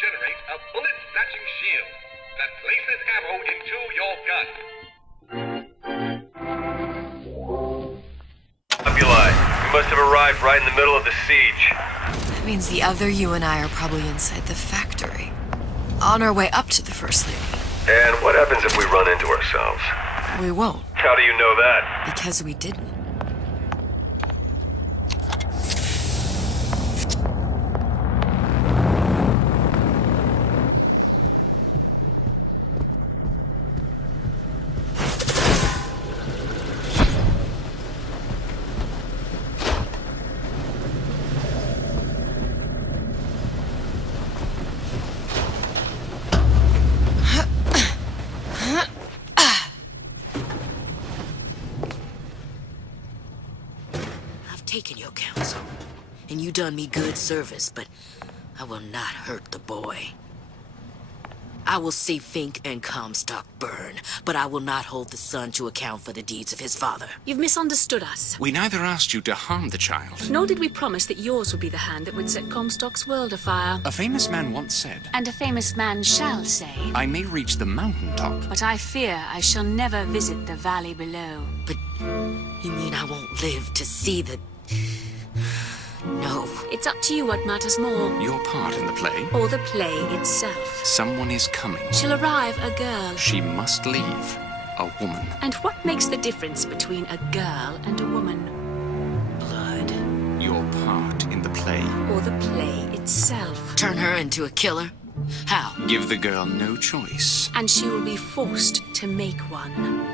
generate a bullet-snatching shield that places ammo into your gun. Populi, we must have arrived right in the middle of the siege. That means the other you and I are probably inside the factory. On our way up to the First Lady. And what happens if we run into ourselves? We won't. How do you know that? Because we didn't. Taken your counsel, and you done me good service, but I will not hurt the boy. I will see Fink and Comstock burn, but I will not hold the son to account for the deeds of his father. You've misunderstood us. We neither asked you to harm the child. Nor did we promise that yours would be the hand that would set Comstock's world afire. A famous man once said, And a famous man shall say, I may reach the mountaintop. but I fear I shall never visit the valley below. But you mean I won't live to see the... No. It's up to you what matters more. Your part in the play? Or the play itself. Someone is coming. She'll arrive a girl. She must leave. A woman. And what makes the difference between a girl and a woman? Blood. Your part in the play. Or the play itself. Turn her into a killer? How? Give the girl no choice. And she will be forced to make one.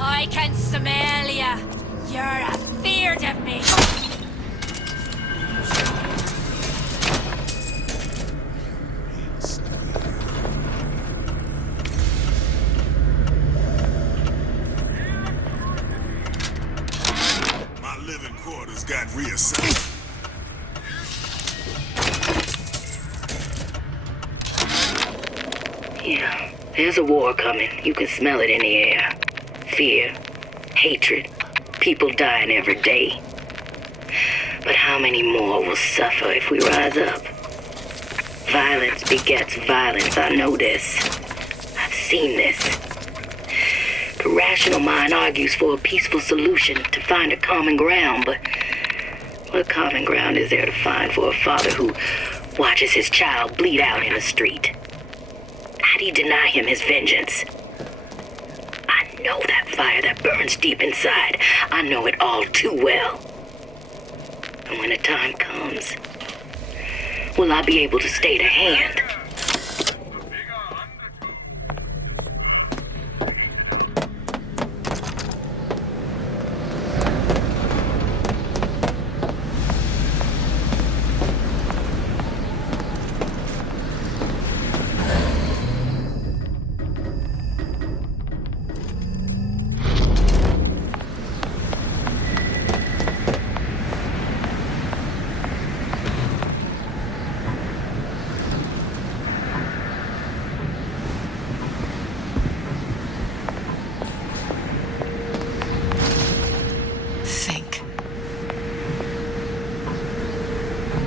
I can smell ya. You're afeard of me. My living quarters got reassigned. Yeah, there's a war coming. You can smell it in the air. Fear, hatred, people dying every day. But how many more will suffer if we rise up? Violence begets violence, I know this. I've seen this. The rational mind argues for a peaceful solution to find a common ground, but what common ground is there to find for a father who watches his child bleed out in the street? How do you deny him his vengeance? I know that fire that burns deep inside. I know it all too well. And when the time comes, will I be able to stay the hand?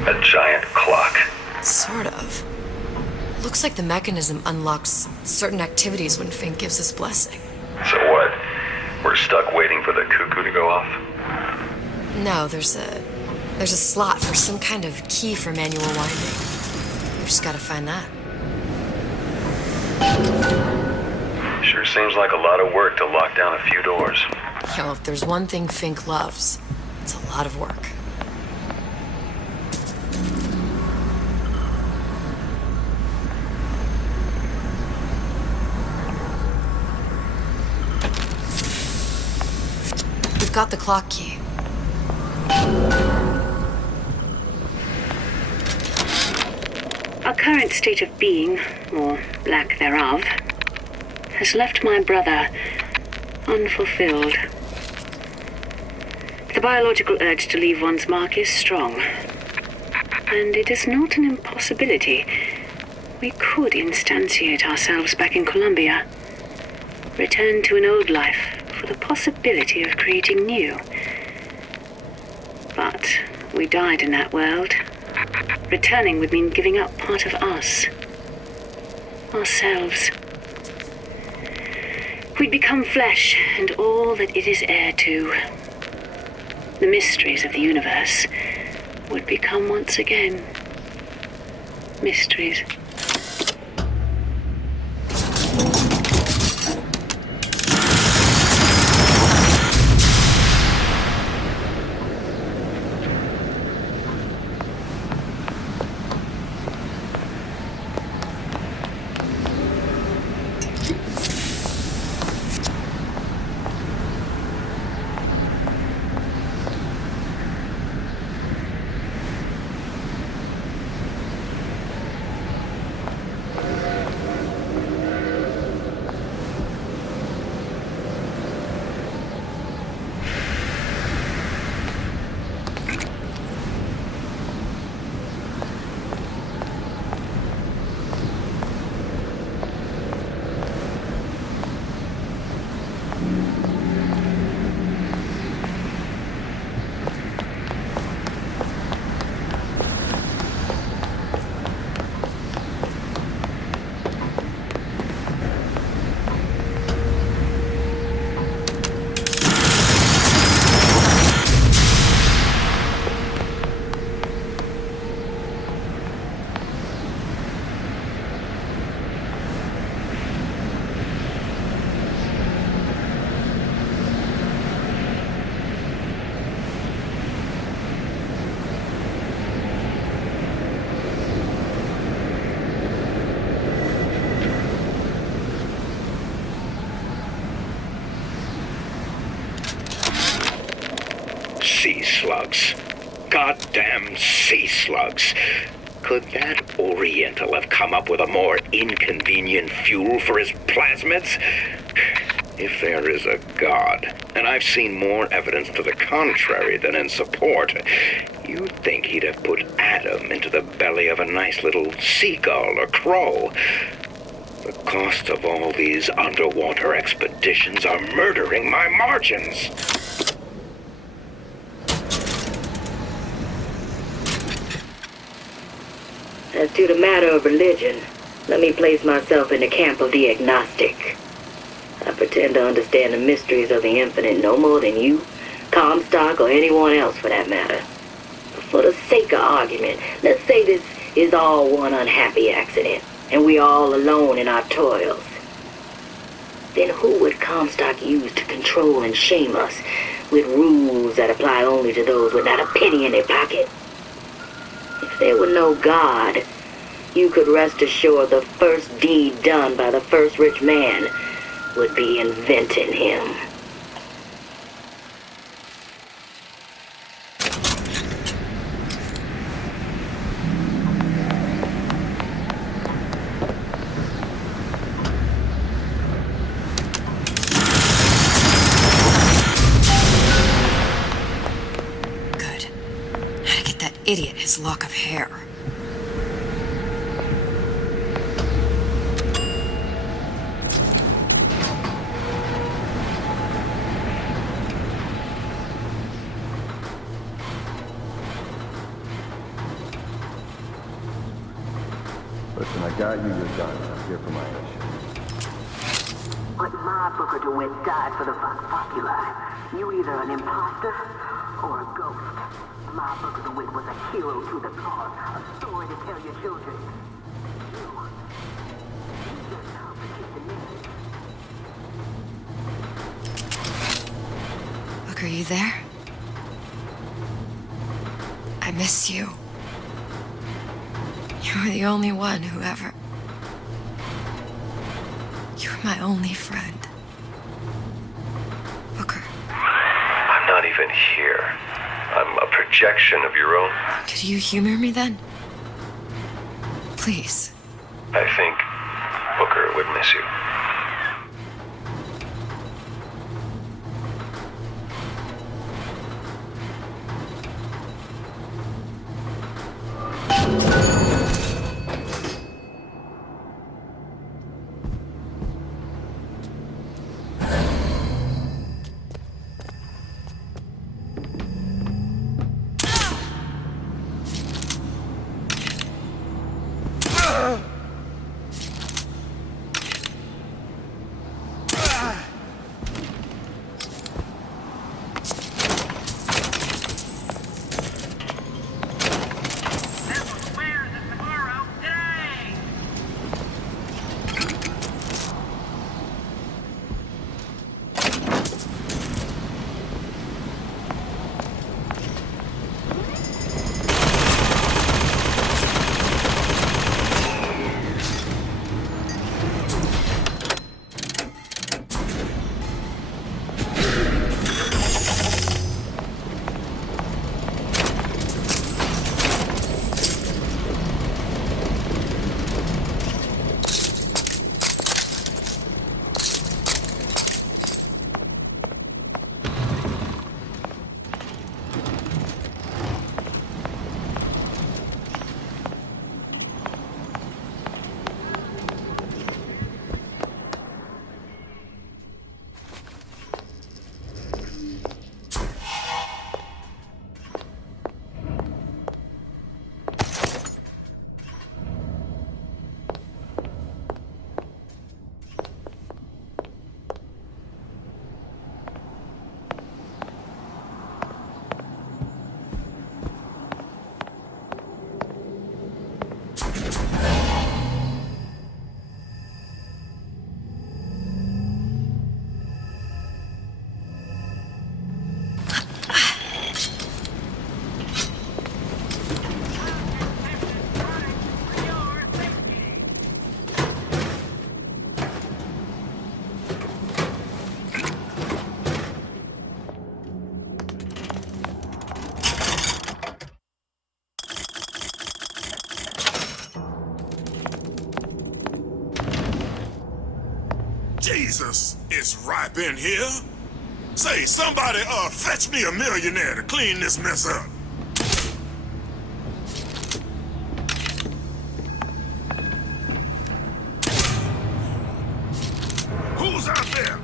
A giant clock. Sort of. Looks like the mechanism unlocks certain activities when Fink gives his blessing. So what? We're stuck waiting for the cuckoo to go off? No, there's a slot for some kind of key for manual winding. We just gotta find that. Sure seems like a lot of work to lock down a few doors. Yo, if there's one thing Fink loves, it's a lot of work. We've got the clock key. Our current state of being, or lack thereof, has left my brother unfulfilled. The biological urge to leave one's mark is strong, and it is not an impossibility. We could instantiate ourselves back in Columbia, return to an old life for the possibility of creating new. But we died in that world. Returning would mean giving up part of us. Ourselves. We'd become flesh and all that it is heir to. The mysteries of the universe would become once again mysteries. Sea slugs. Goddamn sea slugs. Could that Oriental have come up with a more inconvenient fuel for his plasmids? If there is a God, and I've seen more evidence to the contrary than in support, you'd think he'd have put Adam into the belly of a nice little seagull or crow. The cost of all these underwater expeditions are murdering my margins. As to the matter of religion, let me place myself in the camp of the agnostic. I pretend to understand the mysteries of the infinite no more than you, Comstock, or anyone else for that matter. But for the sake of argument, let's say this is all one unhappy accident, and we're all alone in our toils. Then who would Comstock use to control and shame us with rules that apply only to those with not a penny in their pocket? If there were no God, you could rest assured the first deed done by the first rich man would be inventing him. Good. How to get that idiot his lock of hair. Listen, I got you your gun. I'm here for my mission. But my Booker DeWitt died for the Vox Populi. You either an imposter or a ghost. My Booker DeWitt was a hero to the cause, a story to tell your children. You just complicate the message. Look, are you there? I miss you. You were the only one who ever... You were my only friend. Booker. I'm not even here. I'm a projection of your own. Could you humor me then? Please. I think Booker would miss you. Jesus, it's ripe in here. Say, somebody, fetch me a millionaire to clean this mess up. Who's out there?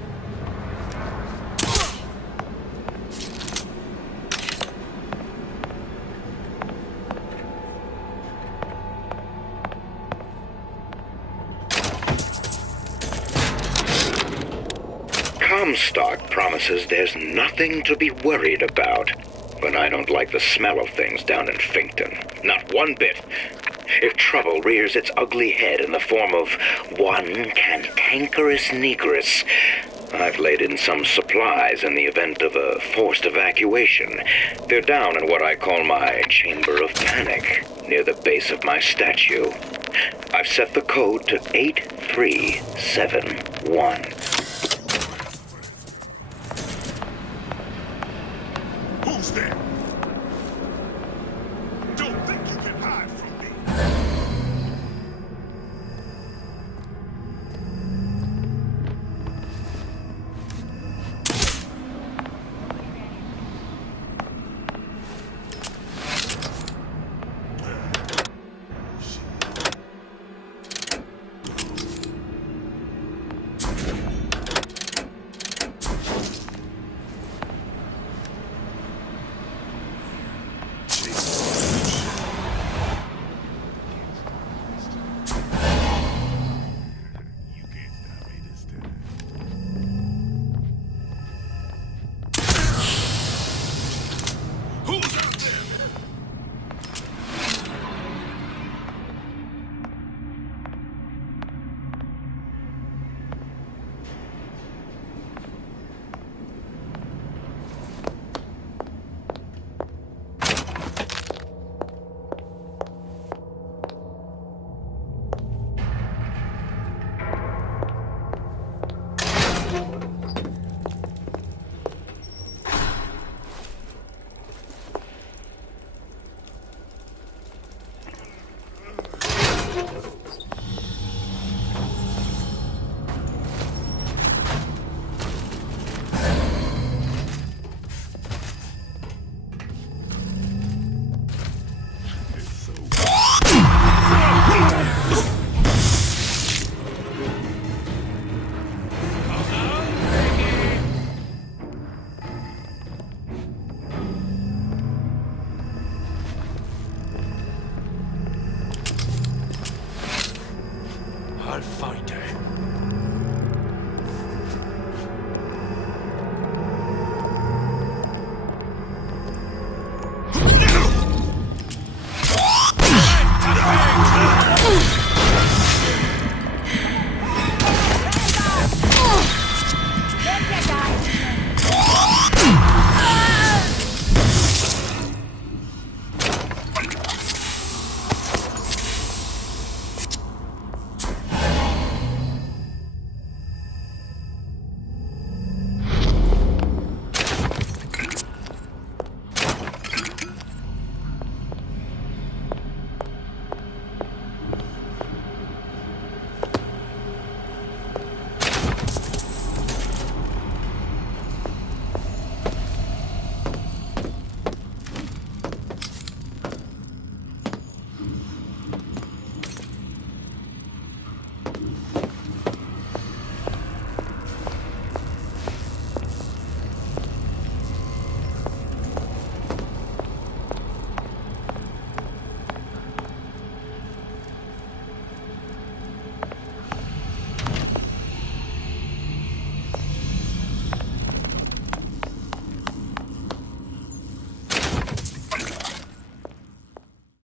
Comstock promises there's nothing to be worried about. But I don't like the smell of things down in Finkton. Not one bit. If trouble rears its ugly head in the form of one cantankerous negress, I've laid in some supplies in the event of a forced evacuation. They're down in what I call my chamber of panic, near the base of my statue. I've set the code to 8371.